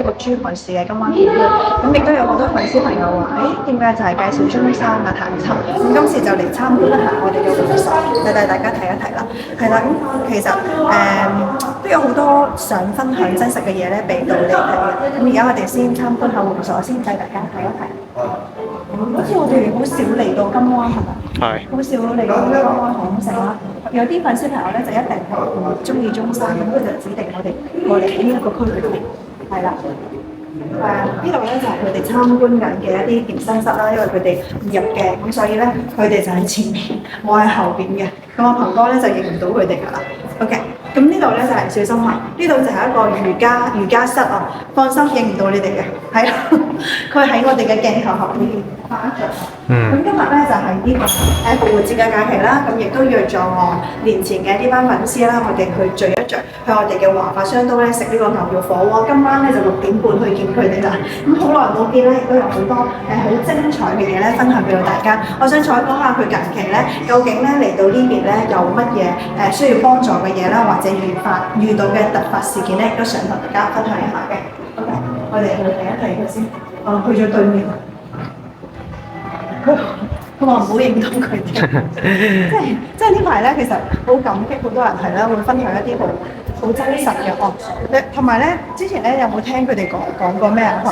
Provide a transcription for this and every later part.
呢個珠海市嘅金灣古廟。咁亦都有好多粉絲朋友話：點解就係介紹中山啊、下沉？咁今次就嚟參觀一下我哋嘅會所，就帶大家睇一睇啦。係啦，咁其實都有好多想分享真實嘅嘢咧，俾到你睇嘅。咁而家我哋先參觀下會所，先帶大家睇一睇。好似我哋好少嚟到金灣係咪？係。好少嚟到金灣好食啦。有啲粉絲朋友咧就一定係唔中意中山，咁佢就指定我哋過嚟呢一個區域嘅，係啦。呢度咧就係佢哋參觀緊嘅一啲健身室啦，因為佢哋唔入嘅，咁所以咧佢哋就喺前面，我喺後邊嘅。咁我鵬哥咧就認唔到佢哋㗎啦。OK， 咁呢度咧就係小心啊！呢度就係一個瑜伽室啊，放心認唔到你哋嘅，係啦，佢喺我哋嘅鏡頭後面翻著。咁今日咧就係呢個復活節嘅假期啦，咁亦都約咗我年前嘅呢班粉絲啦，我哋去聚一聚，去我哋嘅華發商都咧食呢個牛肉火鍋。今晚咧就6點半去見佢哋啦。咁好耐冇見咧，亦都有好多好精彩嘅嘢咧分享俾到大家。我想採訪下佢近期咧，究竟咧嚟到呢邊咧有乜嘢需要幫助嘅嘢啦，或者遇到嘅突發事件咧，亦都想同大家分享一下嘅。OK， 我哋去睇一睇佢先。去咗對面。佢話唔好認同佢哋，即係呢排咧，其實好感激好多人係咧會分享一啲好真實嘅同埋咧之前咧有冇聽佢哋講過咩啊？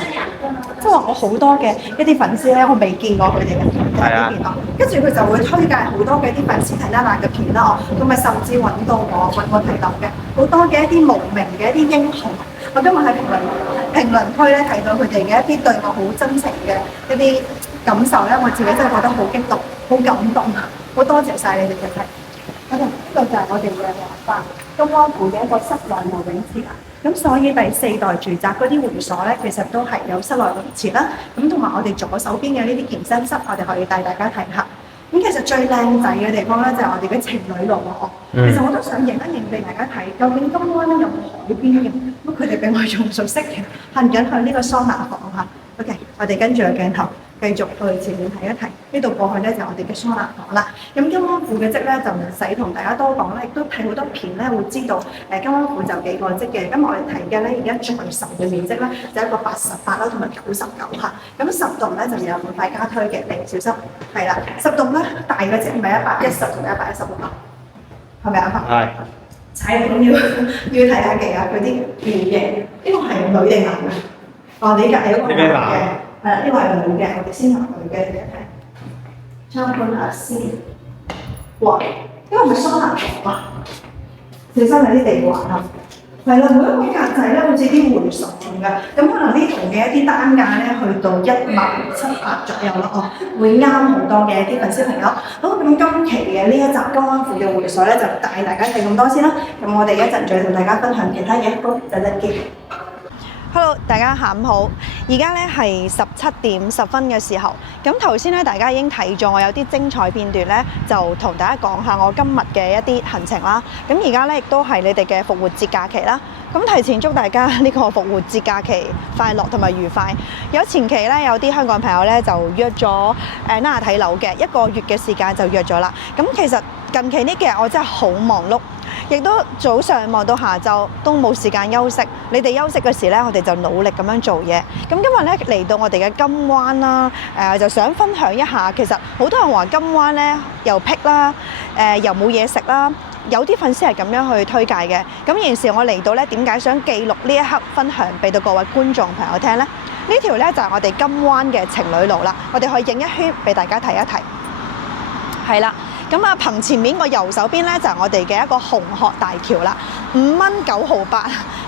即係話我好多嘅一啲粉絲咧，我未見過佢哋嘅呢邊跟住佢就會推介好多嘅啲粉絲睇得辣嘅片啦，咁咪甚至揾到我睇到嘅好多嘅一啲無名嘅一啲英雄。我今日喺評論區咧睇到佢哋嘅一啲對我好真誠嘅一啲感受咧，我自己真係覺得好激動、好感動，好多謝晒你哋嘅睇。呢度就係我哋嘅華發金灣湖嘅一個室內游泳池啦。咁所以第4代住宅嗰啲會所咧，其實都係有室內泳池啦。咁同埋我哋左手邊嘅呢啲健身室，我哋可以帶大家睇下。咁其實最靚仔嘅地方咧，就係我哋嘅情侶路啊！其實我都想影一影俾大家睇，究竟金灣咧有冇海邊嘅？咁佢哋比我仲熟悉嘅，行緊去呢個桑拿房嚇。OK， 我哋跟住個鏡頭繼續去前面睇一睇。呢度過去咧就係我哋嘅桑拿房啦。咁金灣府嘅積咧就唔使同大家多講啦，亦都睇好多片咧會知道金灣府就幾個積嘅。咁我哋睇嘅咧而家在售嘅面積咧就一個88啦，同埋99嚇。咁10棟咧就有免費加推嘅，你小心。係啦，10棟咧大嘅積唔係110同埋116啊，係咪啊？係。踩點要睇下嘅啊，佢啲面型，呢個係女定男嘅？你隔離嗰個係男嘅，係啦，呢個係女嘅，我哋先同女嘅一睇。參觀下先。哇！呢個係咪桑拿房啊？小心有啲地滑啊！係啦，每一個格仔咧好似啲會所咁嘅，咁可能呢度嘅一啲單價咧去到17800左右啦，會啱好多嘅一啲粉絲朋友。好，咁今期嘅呢一集金灣府嘅會所咧就帶大家睇咁多先啦。咁我哋一陣再同大家分享其他嘢，好，陣間見。Hello， 大家下午好。而家咧係17點10分嘅時候。咁頭先咧，大家已經睇咗我有啲精彩片段咧，就同大家講下我今日嘅一啲行程啦。咁而家咧亦都係你哋嘅復活節假期啦。咁提前祝大家呢個復活節假期快樂同埋愉快。有前期咧有啲香港朋友咧就約咗Nana睇樓嘅1個月嘅時間就約咗啦。咁其實近期呢幾日我真係好忙碌。亦都早上忙到下晝都冇時間休息。你哋休息嘅時咧，我哋就努力咁樣做嘢。咁今日咧嚟到我哋嘅金灣啦，就想分享一下。其實好多人話金灣咧又僻啦，又冇嘢食啦。有啲粉絲係咁樣去推介嘅。咁現時我嚟到咧，點解想記錄呢一刻分享俾到各位觀眾朋友聽呢？呢條咧就係我哋金灣嘅情侶路啦。我哋可以影一圈俾大家睇一睇。係啦。咁啊，憑前面個右手邊咧就係我哋嘅一個紅鶴大橋啦，5蚊9毫8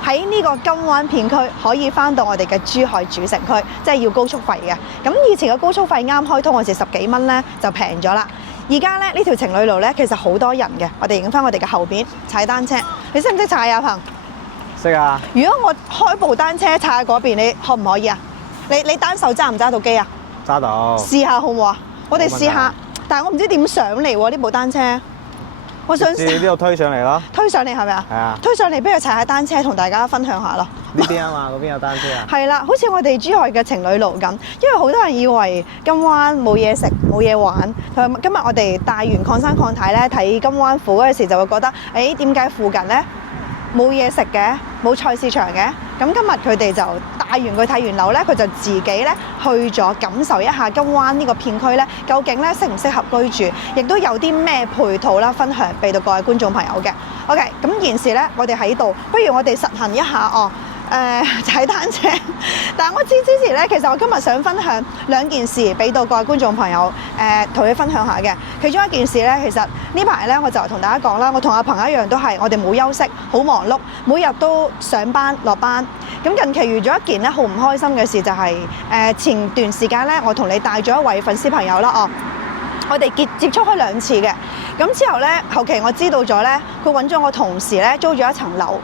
喺呢個金灣片區可以翻到我哋嘅珠海主城區，即係要高速費嘅。咁以前嘅高速費啱開通嗰時10幾蚊咧就平咗啦。而家咧呢條情侶路咧其實好多人嘅，我哋影翻我哋嘅後邊踩單車，你識唔識踩啊？鵬？識啊！如果我開部單車踩喺嗰邊，你可唔可以啊？你單手揸唔揸到機啊？揸到。試下好唔好啊？我哋試下。但係我唔知點上嚟喎呢部單車，我想試呢度推上嚟咯。推上嚟係咪啊？係啊。推上嚟，不如踩下單車同大家分享下咯。呢邊啊嘛，嗰邊有單車啊。係啦，好似我哋珠海嘅情侶路咁，因為好多人以為金灣冇嘢食、冇嘢玩。今日我哋帶完礦山礦太咧睇金灣府嗰陣時，就會覺得，誒點解附近咧冇嘢食嘅，冇菜市場嘅？咁今日佢哋就帶完佢睇完樓咧，佢就自己咧去咗感受一下金灣呢個片區咧，究竟咧適唔適合居住，亦都有啲咩配套啦，分享俾到各位觀眾朋友嘅。OK， 咁現時咧，我哋喺度，不如我哋實行一下哦。踩單車，但係我知之前咧，其實我今日想分享2件事俾到各位觀眾朋友，同你分享下嘅。其中一件事咧，其實呢排咧我就同大家講啦，我同阿鵬一樣都係我哋冇休息，好忙碌，每日都上班落班。咁近期遇咗一件咧好唔開心嘅事，就係前段時間咧，我同你帶咗一位粉絲朋友啦，我哋接觸開2次嘅。咁之後咧，後期我知道咗咧，佢揾咗我同事咧租咗一層樓。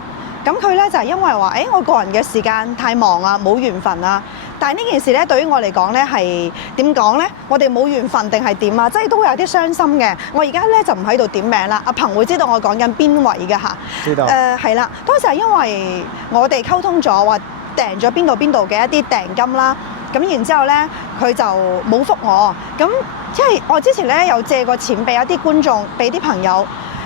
咁佢咧就係因為話，我個人嘅時間太忙啊，冇緣分啊。但係呢件事咧，對於我嚟講咧係點講咧？我哋冇緣分定係點啊？即係都會有啲傷心嘅。我而家咧就唔喺度點名啦。阿鵬會知道我講緊邊位嘅嚇。知道。係啦，當時係因為我哋溝通咗話訂咗邊度嘅一啲訂金啦。咁然之後咧，佢就冇覆我。咁即係我之前咧有借過錢俾一啲觀眾，俾啲朋友。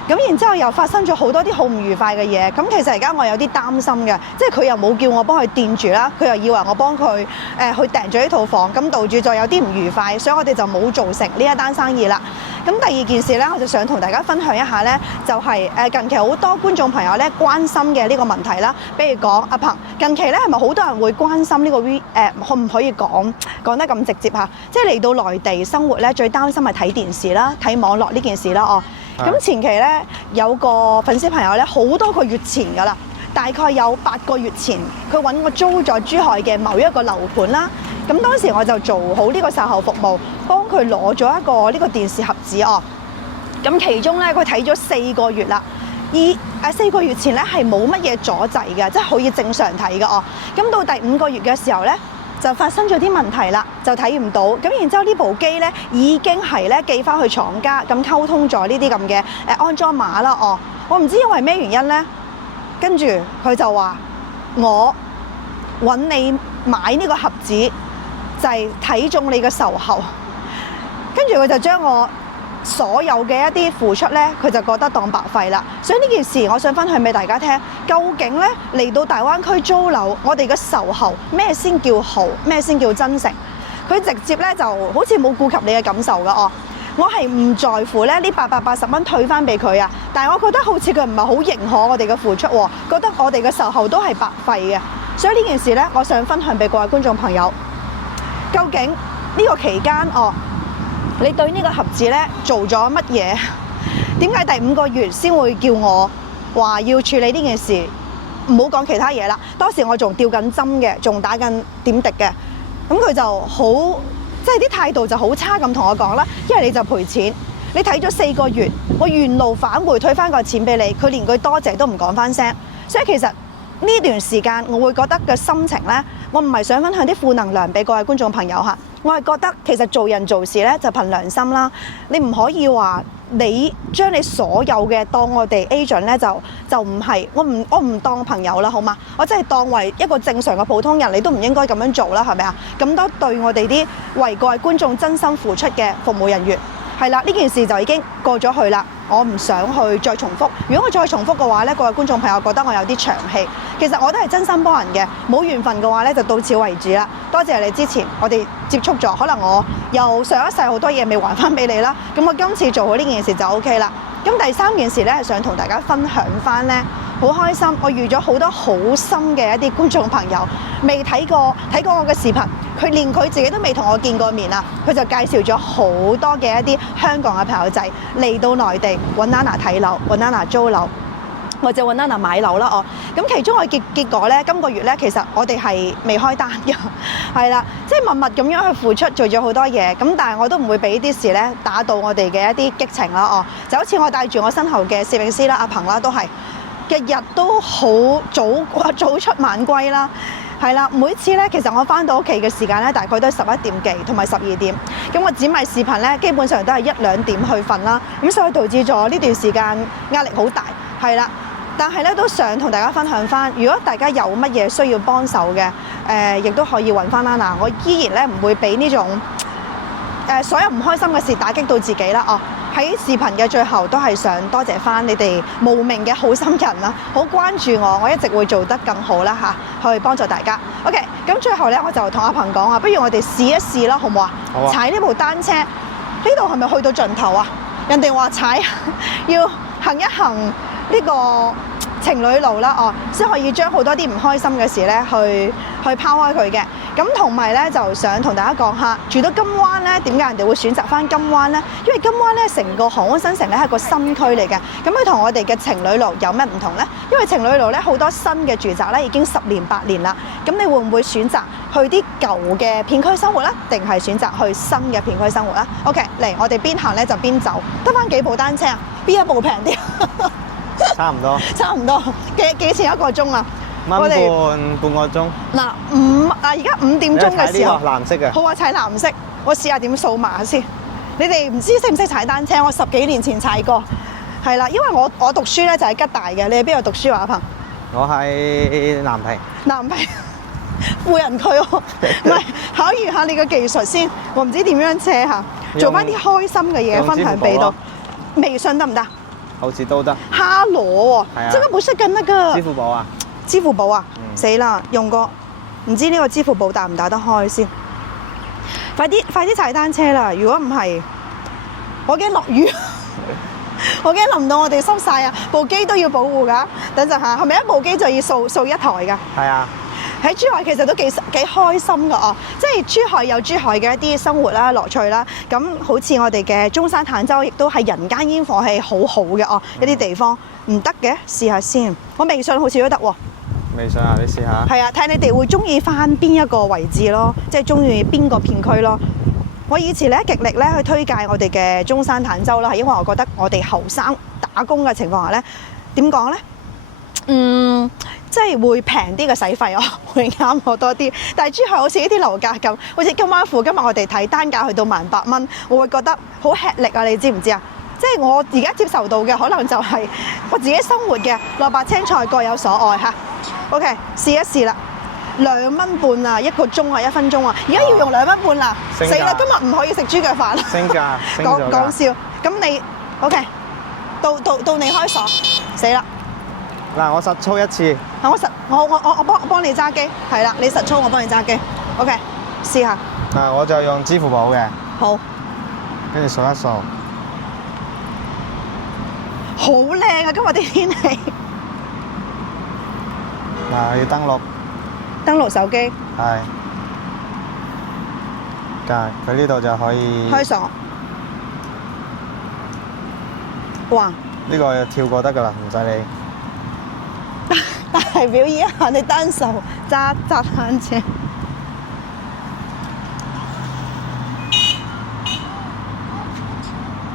咁然之後又發生咗好多啲好唔愉快嘅嘢，咁其實而家我有啲擔心嘅，即係佢又冇叫我幫佢墊住啦，佢又以為我幫佢去訂咗呢套房，咁導致就有啲唔愉快，所以我哋就冇做成呢一單生意啦。咁第2件事咧，我就想同大家分享一下咧，就係近期好多觀眾朋友咧關心嘅呢個問題啦。比如講阿鵬，近期咧係咪好多人會關心呢個可唔可以講得咁直接嚇？即係嚟到內地生活咧，最擔心係睇電視啦、睇網絡呢件事啦，咁前期咧有個粉絲朋友咧，好多個月前㗎啦，大概有8個月前，佢揾我租咗珠海嘅某一個樓盤啦。咁當時我就做好呢個售後服務，幫佢攞咗一個呢個電視盒子咁其中咧佢睇咗4個月啦，而4個月前咧係冇乜嘢阻滯嘅，即係可以正常睇嘅咁到第5個月嘅時候咧，就發生咗啲問題啦，就睇唔到。咁然之後呢部機咧已經係咧寄翻去廠家，咁溝通咗呢啲咁嘅安裝碼啦。我唔知因為咩原因咧，跟住佢就話我揾你買呢個盒子就係睇中你嘅售後，跟住佢就將我所有嘅一啲付出咧，佢就覺得當白費啦。所以呢件事我想分享俾大家聽，究竟咧嚟到大灣區租樓，我哋嘅售後咩先叫好，咩先叫真誠？佢直接咧就好似冇顧及你嘅感受噶。我係唔在乎咧呢880蚊退翻俾佢啊，但係我覺得好似佢唔係好認可我哋嘅付出，覺得我哋嘅售後都係白費嘅。所以呢件事咧，我想分享俾各位觀眾朋友，究竟呢個期間你對呢個盒子咧做咗乜嘢？點解第5個月先會叫我話要處理呢件事？唔好講其他嘢啦。當時我仲吊緊針嘅，仲打緊點滴嘅。咁佢就好，即係啲態度就好差咁同我講啦。因為你就賠錢，你睇咗4個月，我原路返回退翻個錢俾你，佢連句多謝都唔講翻聲。所以其實呢段時間我會覺得嘅心情咧，我唔係想分享啲負能量俾各位觀眾朋友嚇。我係覺得其實做人做事咧就憑良心啦，你唔可以話你將你所有嘅當我哋 agent 咧就唔係，我唔當朋友啦，好嘛？我真係當為一個正常嘅普通人，你都唔應該咁樣做啦，係咪啊？咁多對我哋啲為各位觀眾真心付出嘅服務人員，係啦，呢件事就已經過咗去啦。我唔想去再重複。如果我再重複嘅話咧，各位觀眾朋友覺得我有啲長氣。其實我都係真心幫人嘅，冇緣分嘅話咧就到此為止啦。多謝你之前我哋接觸咗，可能我又上一世好多嘢未還翻俾你啦。咁我今次做好呢件事就 OK 啦。咁第3件事咧係想同大家分享翻咧，好開心，我遇咗好多好深嘅一啲觀眾朋友，未睇過我嘅視頻，佢連佢自己都未同我見過面啊，佢就介紹咗好多嘅一啲香港嘅朋友仔嚟到內地揾 Nana 睇樓，揾 Nana 租樓，或者揾 Nana 買樓啦。咁其中嘅結果咧，今個月咧其實我哋係未開單嘅，係啦，即係默默咁樣去付出，做咗好多嘢。咁但係我都唔會俾呢啲事咧打到我哋嘅一啲激情啦。就好似我帶住我身後嘅攝影師啦，阿鵬啦，都係日日都好早出晚歸啦。係啦，每次咧其實我翻到屋企嘅時間咧，大概都係11點幾同埋12點。咁我剪埋視頻咧，基本上都係1、2點去瞓啦。咁所以導致咗呢段時間壓力好大，係啦。但係咧都想同大家分享翻，如果大家有乜嘢需要幫手嘅，亦都可以揾翻Nana。我依然咧唔會俾呢種所有唔開心嘅事打擊到自己啦。喺視頻嘅最後都係想多謝翻你哋無名嘅好心人啦，好關注我一直會做得更好啦嚇，去幫助大家。OK， 咁最後咧我就同阿鵬講啊，不如我哋試一試啦，好唔好啊？好啊！踩呢部單車，呢度係咪去到盡頭啊？人哋話踩要行一行呢個情侶路啦，先可以將好多啲唔開心嘅事咧去拋開佢嘅。咁同埋咧就想同大家講下，住到金灣咧，點解人哋會選擇翻金灣咧？因為金灣咧成個航空新城咧係個新區嚟嘅。咁佢同我哋嘅情侶路有咩唔同咧？因為情侶路咧好多新嘅住宅咧已經10年8年啦。咁你會唔會選擇去啲舊嘅片區生活咧，定係選擇去新嘅片區生活咧 ？OK， 嚟我哋邊行咧就邊走，得翻幾部單車啊？邊一部平啲？差唔多。差唔多。幾錢一個鐘啊？半個鐘。嗱而家5點鐘嘅時候，藍色嘅。好啊，踩藍色，我試下點掃碼先。你哋唔知識唔識踩單車？我10幾年前踩過，係啦，因為我讀書咧就喺吉大嘅。你喺邊度讀書啊，阿鵬？我喺南屏。南屏，富人區喎，唔係考驗下你個技術先。我唔知點樣車嚇，做翻啲開心嘅嘢分享俾到。微信得唔得？好似都得。哈羅喎，這個不是跟那個支付寶啊？支付寶啊，死啦！用過，唔知呢個支付寶打唔打得開先？快啲踩單車啦！如果唔係，我驚落雨，我驚淋到我哋濕晒啊！部機都要保護㗎。等陣下，係咪一部機就要掃一台㗎？係啊。喺珠海其實都幾開心㗎哦，即係珠海有珠海嘅一啲生活啦、樂趣啦。咁好似我哋嘅中山坦洲，亦都係人間煙火氣好好嘅哦，一啲地方唔得嘅，試下先。我微信好似都得喎。微信啊，你試下。係啊，睇你哋會中意翻邊一個位置咯，即係中意邊個片區咯。我以前咧極力咧去推介我哋嘅中山坦洲啦，係因為我覺得我哋後生打工嘅情況下咧，點講咧？即係會平啲嘅使費哦，會啱我多啲。但係珠海好似呢啲樓價咁，好似金灣府今日我哋睇單價去到18,000蚊，我會覺得好吃力啊！你知唔知啊？即係我而家接受到嘅可能就係我自己生活嘅蘿蔔青菜各有所愛嚇。OK， 試一試啦，2蚊半啊，一個鐘啊，1分鐘啊，而家要用2蚊半啦，死啦！今日唔可以食豬腳飯啦。升價，講笑。咁你 OK， 到你開鎖，死啦！嗱，我實操一次。我幫你揸機，係啦，你實操我幫你揸機。OK， 試下。嗱，我就用支付寶嘅。好。跟住掃一掃。好靚啊！今日啲天氣。嗱，要登錄。登錄手機。係。佢呢度就可以。開鎖。哇！呢個跳過得㗎啦，唔使理。大表演一下你單手揸單車。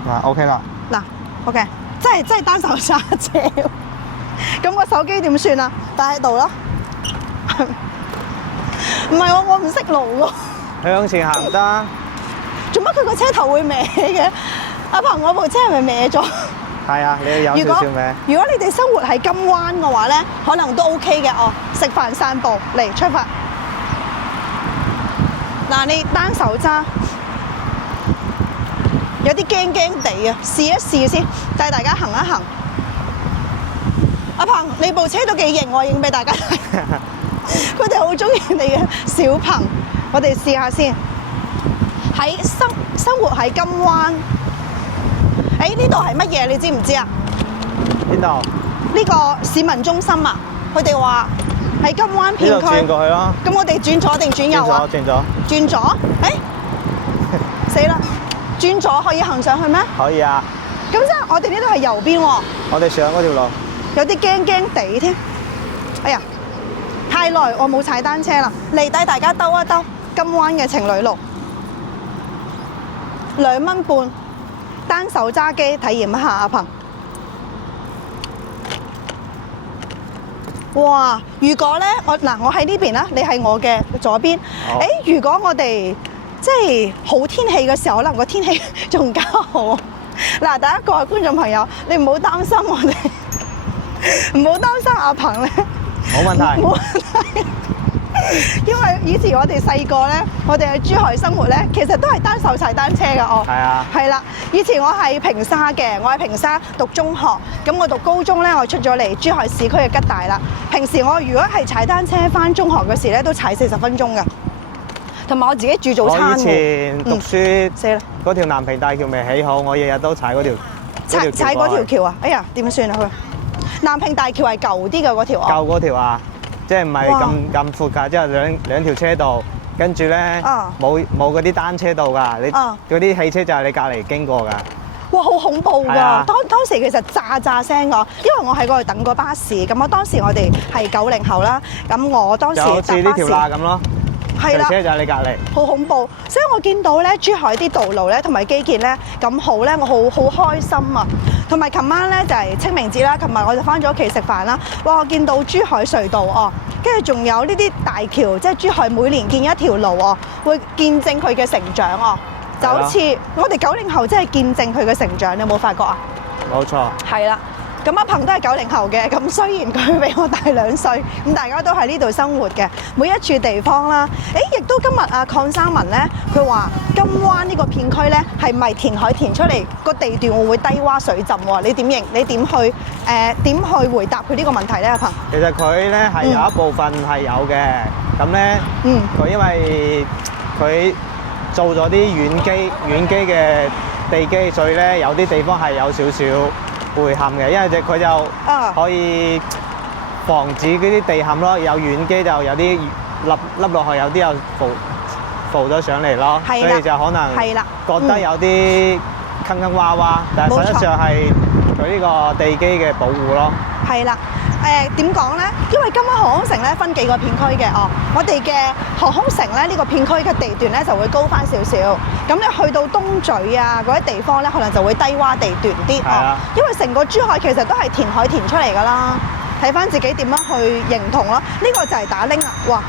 嗱 OK 啦。嗱 OK， 真係單手揸車。咁個手機點算啊？帶喺度咯。唔係喎，我唔識路喎。向前行得。做乜佢個車頭會歪嘅？阿鵬，我部車係咪歪咗？係啊，你要有少少咩？如果你哋生活喺金灣嘅話咧，可能都 OK 嘅哦。食飯散步嚟出發。嗱，你單手揸，有啲驚驚地啊！試一試先，帶大家行一行。阿鵬，你部車都幾型喎，影俾大家睇。佢哋好中意你嘅小鵬，我哋試下先。喺生活喺金灣。呢度係乜嘢？你知唔知啊？邊度？呢個市民中心啊！佢哋話喺金灣片區。轉過去咯。咁我哋轉左定轉右啊？轉左。轉左？死啦！轉左可以行上去咩？可以啊。咁即係我哋呢度係右邊喎。我哋上嗰條路。有啲驚驚地添。哎呀，太耐我冇踩單車啦，嚟帶大家兜一兜金灣嘅情侶路，2蚊半。單手揸機體驗一下阿鵬。哇！如果咧，我喺呢邊啦，你喺我嘅左邊。如果我哋即係好天氣嘅時候，可能個天氣仲加好。嗱，第一個觀眾朋友，你唔好擔心我哋，唔好擔心阿鵬咧。冇問題。冇問題。因為以前我哋細個咧，我哋喺珠海生活咧，其實都係單手踩單車㗎哦。係啊，係啦，以前我係平沙嘅，我喺平沙讀中學，咁我讀高中咧，我出咗嚟珠海市區嘅吉大啦。平時我如果係踩單車翻中學嘅時咧，都踩40分鐘㗎。同埋我自己煮早餐我以前讀書死啦！嗰條南屏大橋未起好，我日日都踩嗰條踩嗰條橋啊！哎呀，點算啊佢？南屏大橋係舊啲嘅嗰條啊。舊嗰條啊，即係唔係哇咁闊㗎，即係兩條車道，跟住咧啊冇嗰啲單車道㗎，你啊嗰啲汽車就係你隔離經過㗎。哇，好恐怖㗎！係啊當時其實炸聲㗎，因為我喺嗰度等過巴士，咁我當時我哋係90後啦，咁我當時就好似呢條搭巴士罅咁咯，係啦。條車就係你隔離。好恐怖，所以我見到咧珠海啲道路咧同埋基建咧咁好咧，我好開心啊！同埋琴晚咧就係清明節啦，琴日我就翻咗屋企食飯啦。哇！我見到珠海隧道哦，跟住仲有呢啲大橋，即係珠海每年建一條路哦，會見證佢嘅成長哦。就好似我哋90後真係見證佢嘅成長，你有冇發覺啊？冇錯。係啦。咁阿鵬都係90後嘅，咁雖然佢比我大2歲，咁大家都喺呢度生活嘅，每一處地方啦。亦都今日阿鄺生文咧，佢話金灣呢個片區咧係咪填海填出嚟個地段會唔會低窪水浸喎？你點認？你點去點去回答佢呢個問題咧？阿鵬？其實佢咧係有一部分係有嘅，咁咧佢因為佢做咗啲軟基嘅地基，所以咧有啲地方係有少少會陷嘅，因為佢就可以防止嗰啲地陷咯。有軟基就有啲凹落去，有啲又浮咗上嚟咯，所以就可能覺得有啲坑坑洼洼，但係實質上係佢呢個地基嘅保護咯。係啦。點講呢？因為金灣航空城咧分幾個片區嘅哦，我哋嘅航空城咧呢個片區嘅地段咧就會高翻少少，咁你去到東咀啊嗰啲地方咧可能就會低窪地段啲哦，因為成個珠海其實都係填海填出嚟㗎啦，睇翻自己點樣去認同咯。呢個就係打鈴啦，哇！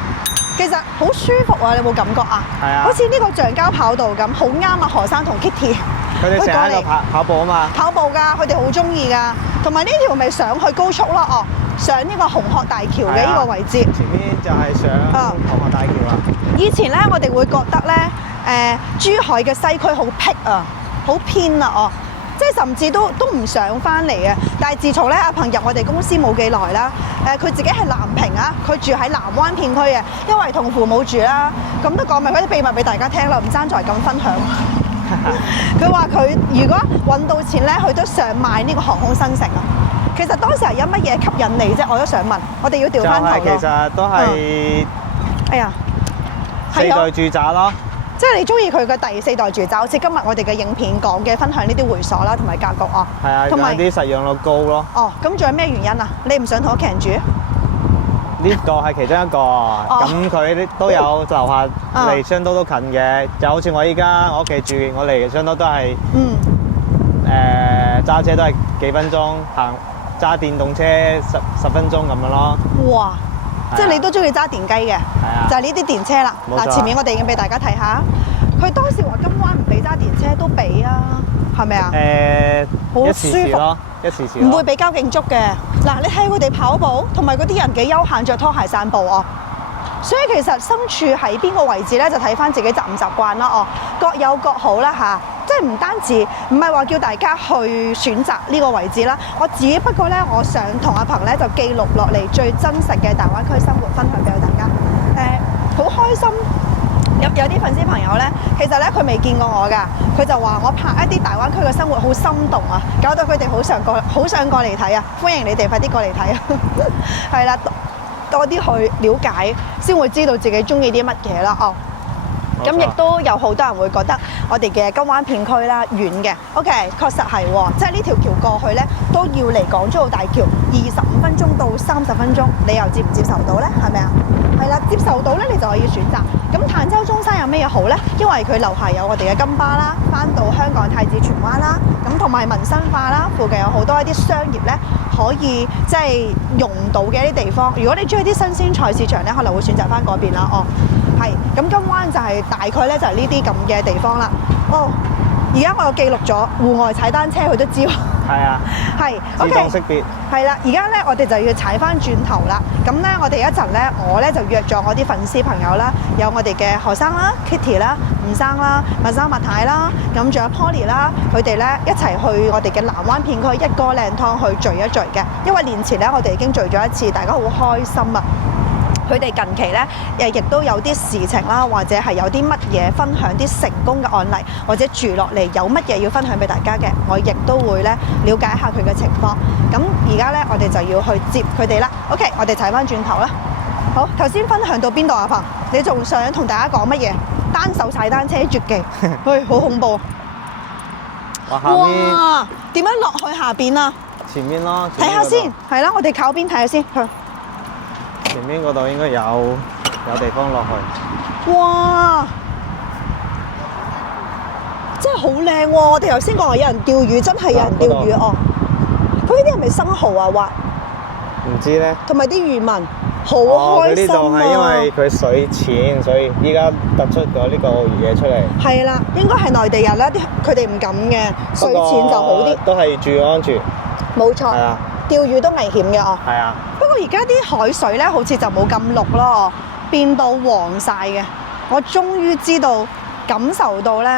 其實好舒服啊，你有冇感覺啊？係啊，好似呢個橡膠跑道咁，好啱啊何生同 Kitty。佢哋成日喺度跑步啊嘛。跑步㗎，佢哋好中意㗎。同埋呢條咪上去高速咯，哦，上呢個紅鶴大橋嘅呢個位置。前面就係上紅鶴大橋啦。以前咧，我哋會覺得咧，珠海嘅西區好僻啊，好偏啊，哦。即係甚至都唔想翻嚟嘅，但係自從咧阿鵬入我哋公司冇幾耐啦，佢自己係南屏啊，佢住喺南灣片區嘅，因為同父母住啦，咁都講埋嗰啲秘密俾大家聽啦，唔爭在咁分享。佢話佢如果揾到錢咧，佢都想買呢個航空新城啊。其實當時係有乜嘢吸引你啫？我都想問，我哋要調翻頭咯。其實都係，哎呀，4代住宅咯。即係你中意佢嘅第4代住宅，好似今日我哋嘅影片講嘅，分享呢啲會所啦，同埋格局啊。係啊，同埋啲實用率高咯。哦，咁仲有咩原因啊？你唔想同屋企人住？呢個係其中一個，咁佢都有樓下離商都近嘅，就好似我依家我屋企住，我離商都係揸車都係幾分鐘，揸電動車十分鐘咁樣咯。哇！即係你都中意揸電雞嘅，就係呢啲電車啦。嗱，前面我哋已經俾大家睇下，佢當時話金灣唔俾揸電車，都俾啊，係咪啊？好舒服咯，一時時。唔會俾交警捉嘅。嗱，你睇佢哋跑步，同埋嗰啲人幾悠閒，着拖鞋散步哦。所以其實身處喺邊個位置咧，就睇翻自己習唔習慣啦。哦，各有各好啦嚇。即係唔單止，唔係話叫大家去選擇呢個位置啦。我只不過咧，我想同阿鵬咧就記錄落嚟最真實嘅大灣區生活分享俾大家。好開心。有啲粉絲朋友咧，其實咧佢未見過我㗎，佢就話我拍一啲大灣區嘅生活好心動啊，搞到佢哋好想過嚟睇啊！歡迎你哋快啲過嚟睇啊！係啦，多啲去了解，先會知道自己中意啲乜嘢啦。哦。咁亦都有好多人會覺得我哋嘅金灣片區啦遠嘅 ，OK， 確實係喎，即係呢條橋過去咧都要嚟港珠澳大橋25分鐘到30分鐘，你又接唔接受到咧？係咪啊？係啦，接受到咧你就可以選擇。咁坦洲中山有咩嘢好咧？因為佢樓下有我哋嘅金巴啦，翻到香港太子荃灣啦，咁同埋民生化啦，附近有好多一啲商業咧可以即係用到嘅一啲地方。如果你中意啲新鮮菜市場咧，可能會選擇翻嗰邊啦。哦。係，咁金灣就係大概咧就係呢啲咁嘅地方啦。哦，而家我有記錄咗戶外踩單車，佢都知喎。係啊，係自動識別。係啦，而家咧我哋就要踩翻轉頭啦。咁咧我哋一陣咧，我咧就約咗我啲粉絲朋友啦，有我哋嘅何生啦、Kitty 啦、吳生啦、麥生麥太啦，咁仲有 Polly 啦，佢哋咧一齊去我哋嘅南灣片區一哥靚湯去聚一聚嘅。因為年前咧我哋已經聚咗一次，大家好開心啊！佢哋近期咧亦都有啲事情啦，或者係有啲乜嘢分享啲成功嘅案例，或者住落嚟有乜嘢要分享俾大家嘅，我亦都會咧了解下佢嘅情況。咁而家咧我哋就要去接佢哋啦。OK， 我哋睇翻轉頭啦。好，頭先分享到邊度啊？鵬，你仲想同大家講乜嘢？單手踩單車絕技，喂，好恐怖！哇，下面哇，點樣落去下邊啊？前面咯，睇下先，係啦，我哋靠邊睇下先。前面嗰度應該有地方落去。哇！真係好靚喎！我哋頭先講話有人釣魚，真係有人釣魚哦。佢呢啲係咪生蠔啊？滑？唔知咧。同埋啲漁民好開心啊！佢呢度係因為佢水淺，所以依家突出咗呢個嘢出嚟。係啦，應該係內地人啦，佢哋唔敢嘅，水淺就好啲。都係注意安全。冇錯。係啊。釣魚都危險嘅哦。係啊。不過而家啲海水咧，好似就冇咁綠咯，變到黃晒嘅。我終於知道感受到咧，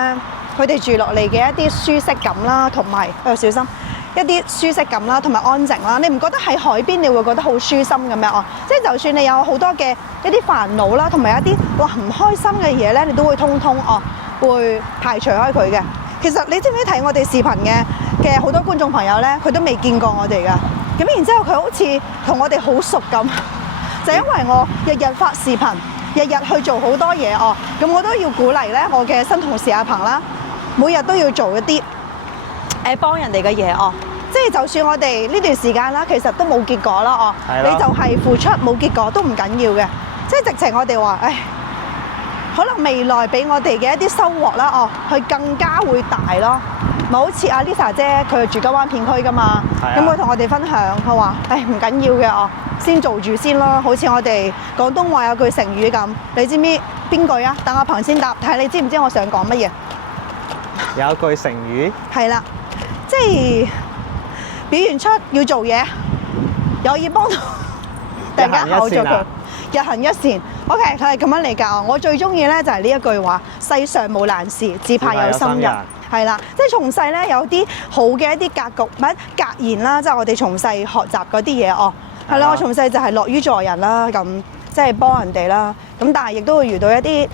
佢哋住落嚟嘅一啲舒適感啦，同埋小心一啲舒適感啦，同埋安靜啦。你唔覺得喺海邊你會覺得好舒心咁樣哦？即係就算你有好多嘅一啲煩惱啦，同埋一啲唔開心嘅嘢咧，你都會通會排除開佢嘅。其實你知唔知睇我哋視頻嘅好多觀眾朋友咧，佢都未見過我哋噶。咁然之後佢好似同我哋好熟咁，就因為我日日發視頻，日日去做好多嘢哦。咁我都要鼓勵咧，我嘅新同事阿鵬啦，每日都要做一啲幫人哋嘅嘢哦。即係就算我哋呢段時間啦，其實都冇結果啦哦。你就係付出冇結果都唔緊要嘅，即係直情我哋話，可能未來俾我哋嘅一啲收穫啦哦，佢更加會大咯。咪好似阿 Lisa 姐，佢係住金灣片區噶嘛，咁佢同我哋分享，佢話：唔緊要嘅哦，先做住先咯。好似我哋廣東話有句成語咁，你知唔知邊句啊？等阿鵬先答，睇下你知唔知我想講乜嘢？有句成語係啦，即係表現出要做嘢，有意幫到，突然間口咗佢，日行一善。OK，佢係咁樣嚟教我最中意咧就係呢一句話：世上無難事，只怕有心人。係啦，即係從細咧有啲好嘅一啲格局、格言啦，即係我哋從細學習嗰啲嘢哦。係啦，我從細就係樂於助人啦，咁即係幫人哋啦。咁但係亦都會遇到一啲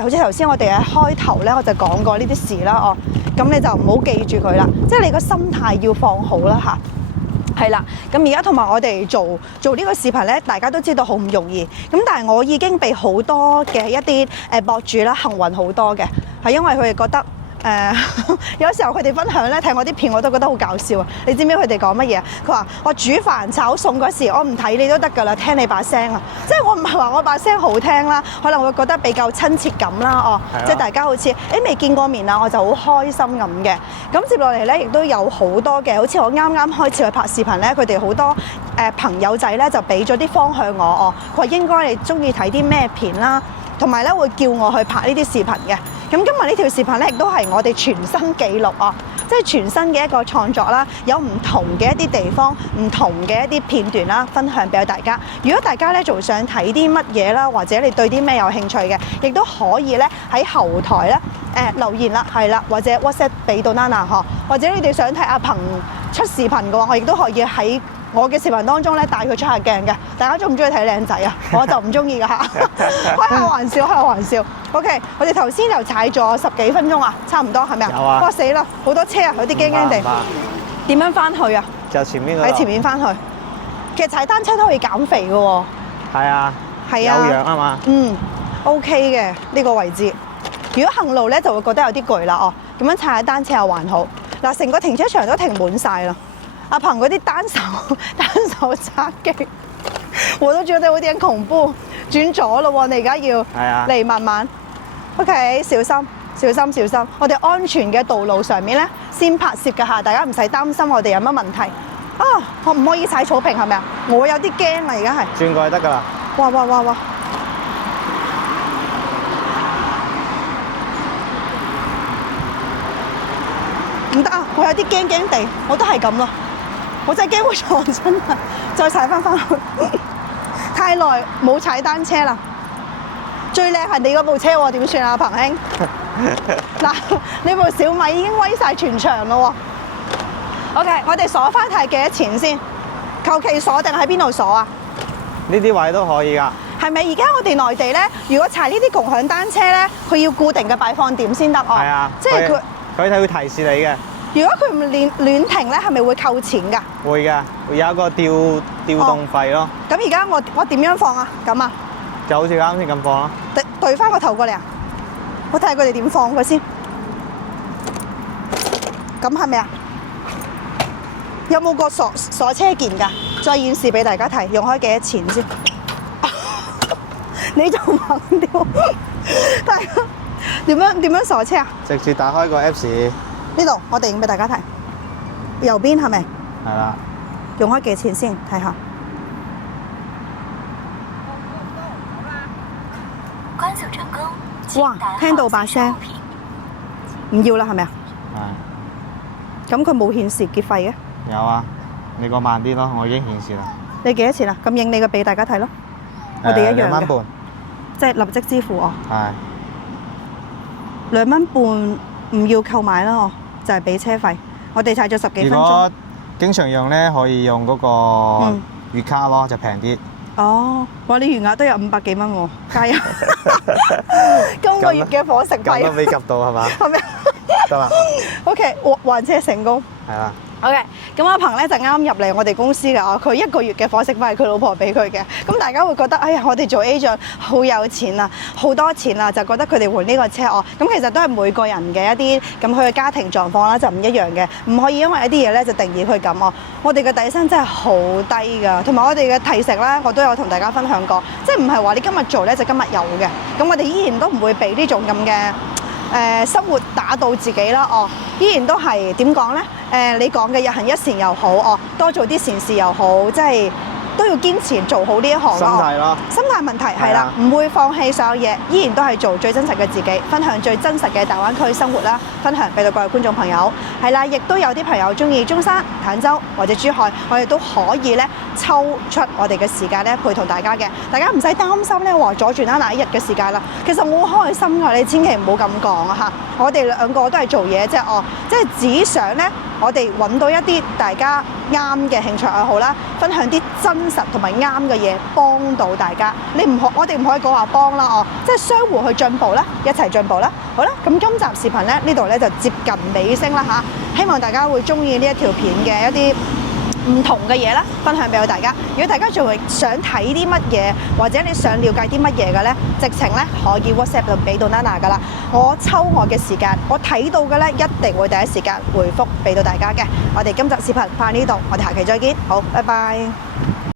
好似頭先我哋喺開頭咧，我就講過呢啲事啦哦。咁你就唔好記住佢啦，即係你個心態要放好啦嚇。係啦，咁而家同埋我哋做呢個視頻咧，大家都知道好唔容易。咁但係我已經被好多嘅一啲博主啦幸運好多嘅，係因為佢哋覺得。有時候佢哋分享咧，睇我啲片我都覺得好搞笑啊！你知唔知佢哋講乜嘢？佢話我煮飯炒餸嗰時，我唔睇你都得㗎啦，聽你把聲啊！即係我唔係話我把聲好聽啦，可能會覺得比較親切感啦，哦，即係大家好似未見過面啊，我就好開心咁嘅。咁接落嚟咧，亦都有好多嘅，好似我啱啱開始去拍視頻咧，佢哋好多朋友仔咧就俾咗啲方向我哦，佢話應該你中意睇啲咩片啦，同埋咧會叫我去拍呢啲視頻嘅。咁今日呢條視頻咧，亦都係我哋全新記錄啊！即係全新嘅一個創作啦，有唔同嘅一啲地方、唔同嘅一啲片段啦，分享俾大家。如果大家咧仲想睇啲乜嘢啦，或者你對啲咩有興趣嘅，亦都可以咧喺後台咧留言啦，係啦，或者 WhatsApp 俾到 Nana 嗬，或者你哋想睇阿鵬出視頻嘅話，我亦都可以喺我嘅視頻當中咧帶佢出下鏡嘅。大家中唔中意睇靚仔啊？我就唔中意㗎嚇，開下玩笑，開下玩笑。OK， 我哋頭先又踩咗10幾分鐘啊，差唔多係咪啊？有啊！哇死啦，好多車啊，有啲驚驚地。點樣翻去啊？就前面嗰度。喺前面翻去。其實踩單車都可以減肥嘅喎。係啊。係啊。有氧啊嘛。OK 嘅呢個位置。如果行路咧，就會覺得有啲攰啦哦。咁樣踩下單車又還好。嗱，成個停車場都停滿晒啦。阿鵬嗰啲單手揸機，我都覺得有點恐怖。轉咗咯喎，你而家要嚟慢慢。OK， 小心，小心，小心。我哋安全嘅道路上面咧，先拍攝嘅嚇，大家唔使擔心我哋有乜問題。啊，可唔可以踩草坪係咪啊？我有啲驚啊，而家係。轉過去得㗎啦。哇！唔得啊，我有有啲驚驚地，我都係咁咯。我真係驚會撞親啊！再踩翻去，太耐冇踩單車啦。最靚係你嗰部車喎，點算啊，彭兄？嗱，你部小米已經威晒全場咯喎。OK， 我哋鎖翻係幾多錢先？求其鎖定喺邊度鎖啊？呢啲位都可以㗎。係咪而家我哋內地咧，如果踩呢啲共享單車咧，佢要固定嘅擺放點先得哦？係啊，即係佢會提示你嘅。如果佢唔亂停咧，係咪會扣錢㗎？會㗎，會有一個調動費咯。咁而家我點樣放啊？咁啊？就好似啱先咁放咯。對翻個頭過嚟啊！我睇下佢哋點放佢先。咁係咪啊？有冇個鎖車鍵㗎？再演示俾大家睇，用開幾多錢先？你就猛掉，大家點樣鎖車啊？直接打開個 Apps。呢度我哋影俾大家睇，右邊係咪？係啦。用開幾錢先？睇下。哇！聽到把聲，唔要啦係咪啊？係。咁佢冇顯示結費嘅？有啊，你個慢啲咯，我已經顯示啦。你幾多錢啊？咁影你個俾大家睇咯。我哋一樣嘅。2蚊半。即係立即支付哦。係。2蚊半唔要購買啦，哦，就係俾車費。我哋踩咗10幾分鐘。如果經常用咧，可以用嗰個月卡咯，就平啲。哦，哇！你餘額都有500幾蚊喎，加油！今個月嘅伙食費咁都未及到係嘛？係咪？得啦。OK，還車成功。係啦。OK，咁阿鵬咧就啱入嚟我哋公司嘅哦，佢1個月嘅伙食費係佢老婆俾佢嘅。咁大家會覺得，哎呀，我哋做 agent 好有錢啊，好多錢啊，就覺得佢哋換呢個車哦。咁其實都係每個人嘅一啲咁佢嘅家庭狀況啦，就唔一樣嘅，唔可以因為一啲嘢咧就定義佢咁哦。我哋嘅底薪真係好低㗎，同埋我哋嘅提成咧，我都有同大家分享過，即係唔係話你今日做咧就今日有嘅。咁我哋依然都唔會俾呢種咁嘅生活打到自己啦，哦，依然都係點講呢？你講嘅日行一善又好，哦，多做啲善事又好，即係都要堅持做好呢一行咯。心態咯，心態問題係啦，唔會放棄所有嘢，依然都係做最真實嘅自己，分享最真實嘅大灣區生活啦，分享俾到各位觀眾朋友。係啦，亦都有啲朋友中意中山、坦洲或者珠海，我哋都可以咧抽出我哋嘅時間咧陪同大家嘅，大家唔使擔心咧話阻住1日嘅時間啦。其實我好開心㗎，你千祈唔好咁講啊嚇！我哋兩個都係做嘢啫，哦，即係只想咧我哋揾到一啲大家啱嘅興趣愛好啦，分享啲真實同埋啱嘅嘢，幫到大家。我哋唔可以講話幫啦，哦，即係相互去進步啦，一齊進步啦。好啦，咁今集視頻咧呢度咧就接近尾聲啦嚇，希望大家會中意呢一條片嘅一啲唔同嘅嘢啦，分享俾到大家。如果大家仲係想睇啲乜嘢，或者你想了解啲乜嘢嘅咧，直情咧可以 WhatsApp 度俾到 Nana 噶啦。我抽我嘅時間，我睇到嘅咧一定會第一時間回覆俾到大家嘅。我哋今集視頻翻呢度，我哋下期再見。好，拜拜。